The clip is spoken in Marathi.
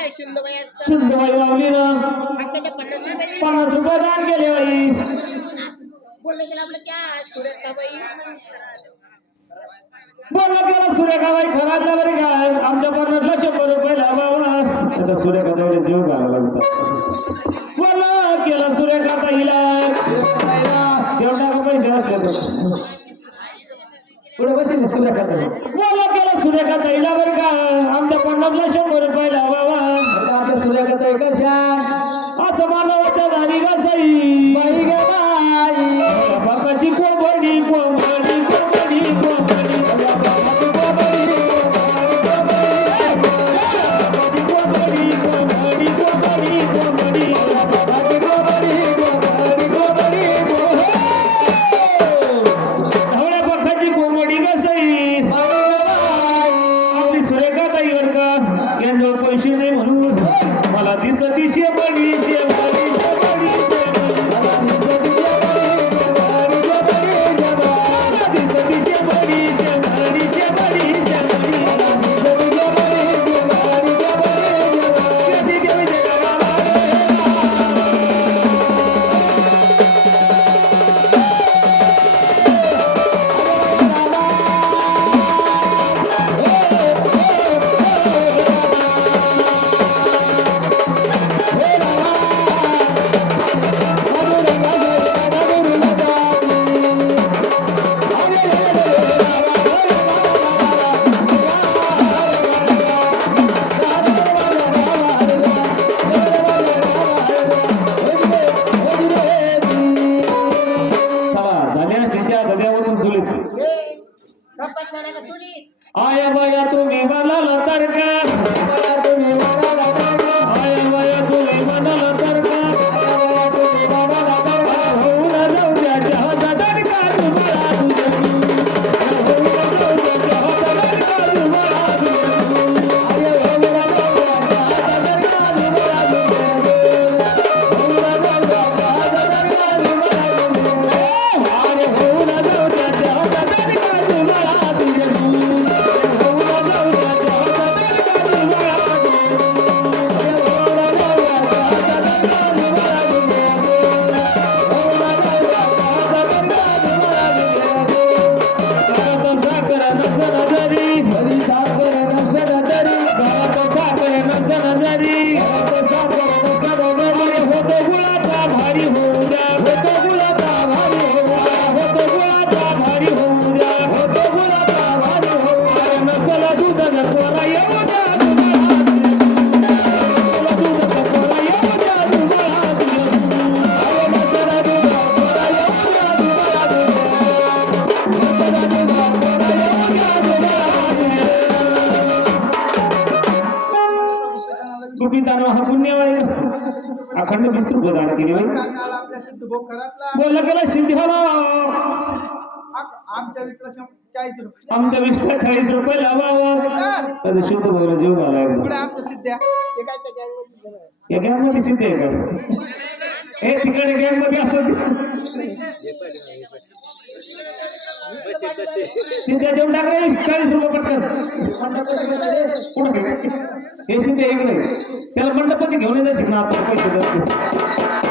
सुंदरबाई वावली ना 50 रुपये दान केले बाई. बोलले गेला आपलं क्या सुरेखाबाई बोला केला सुरेखाबाई खराच्या बरी काय आमच्या पर्यटला 100 रुपये लावावा. आता सुरेखाताईला जीव घालायला लागतात. बोला केला सुरेखाताईला एवढा पैसे असले तर पुढे बसेल सुरेखाताई. बोला केला सुरेखाताईला बरी काय आमच्या पर्यटला 100 रुपये लावावा. आपल्या सुरेखाताई कशा असं मला वाटतं झाली का साई बाई ग बाई बापाची कोंबडी कोंबडी कोंबडी कोंबडी बापाची कोंबडी कोंबडी कोंबडी कोंबडी कोंबडी कोंबडी बापाची कोंबडी कोंबडी कोंबडी धावड्या पक्षाची कोंबडी कसाई आपली सुरेखाताई वर का यांच्यावर पैसे नाही म्हणून मला दिसती शेपडी शेपडी कृपी दान हा पुण्य आहे अखंड 20 रुपये दान केले होय. सांगाल आपल्या सिद्ध भोग खरातला बोलला गेला सिद्ध्याला आमच्या विकला 40 रुपये आमच्या 40 रुपये लावा तर शुद्ध भोगला जीव घालाय पुढे आमचं सिद्ध्या हे काय त्या गँग मध्ये जण आहे. या गँग मध्ये सिद्ध आहे का हे तिकडे गँग मध्ये असत सिद्ध्या देऊन टाकले 40 रुपये पटकन पुढे हे सिद्ध एक नाही त्याला मंडपात घेऊन जायचे ना आता पैसे